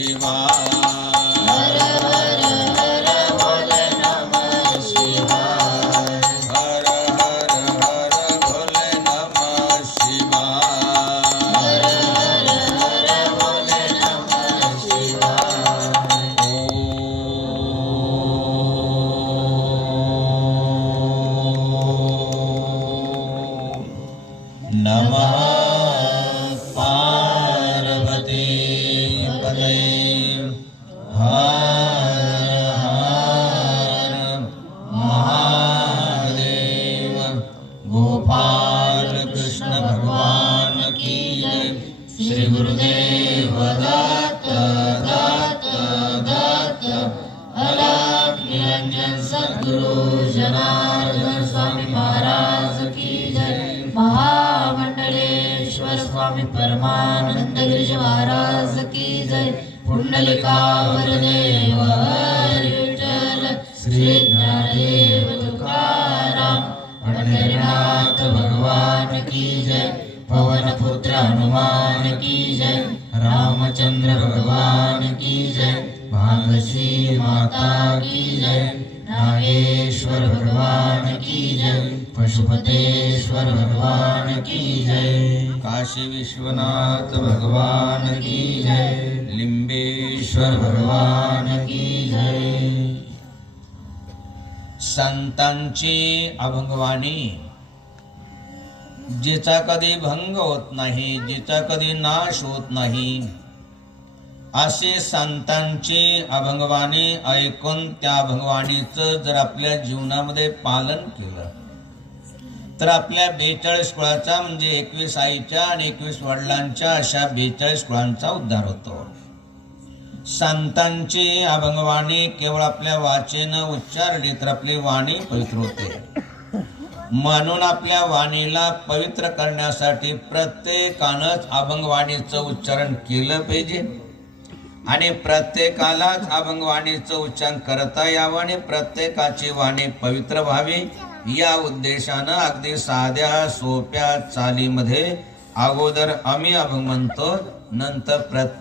शिवाय हर हर हर भोले नमः शिवाय हर हर हर भोले नमः शिवाय हर हर हर भोले नमः शिवाय नमः पार्वती पते हर हर महादेव गोपाल कृष्ण भगवान की जय श्री गुरुदेव दत्त दत्त दत्त अलग निरंजन सद्गुरु जनार्दन स्वामी महाराज की जय महामंडलेश्वर स्वामी परमानंद गिरीश महाराज की जय पुंडलिकावरदेव हरी विठ्ठल श्री ज्ञानदेव तुकाराम पंढरीनाथ भगवान की जय पवन पुत्र हनुमान की जय रामचंद्र भगवान की जय भागश्री माता की जय नागेश्वर भगवान की जय पशुपतेश्वर भगवान की जय काशी विश्वनाथ भगवान की जय लिंबेश्वर भगवान की जय संतांची अभंगवाणी जिचा कधी भंग होत नाही, जिचा कधी नाश होत नाही, असे संतांची अभंगवाणी ऐकून त्या अभंगवाणीचं जर आपल्या जीवनामध्ये पालन केलं तर आपल्या 42 कुळाचा म्हणजे 21 आईच्या आणि 21 वडिलांच्या अशा 42 कुळांचा उद्धार होतो. संतांची अभंगवाणी केवळ आपल्या वाचेनं उच्चारली तर आपली वाणी पवित्र होते. म्हणून आपल्या वाणीला पवित्र करण्यासाठी प्रत्येकानंच अभंगवाणीचं उच्चारण केलं पाहिजे आणि प्रत्येकालाच अभंगवाणीचं उच्चारण करता यावं आणि प्रत्येकाची वाणी पवित्र व्हावी या उद्देशानं अगदी साध्या सोप्या चालीमध्ये अगोदर आम्ही अभंग म्हणतो, नंतर प्रत्येक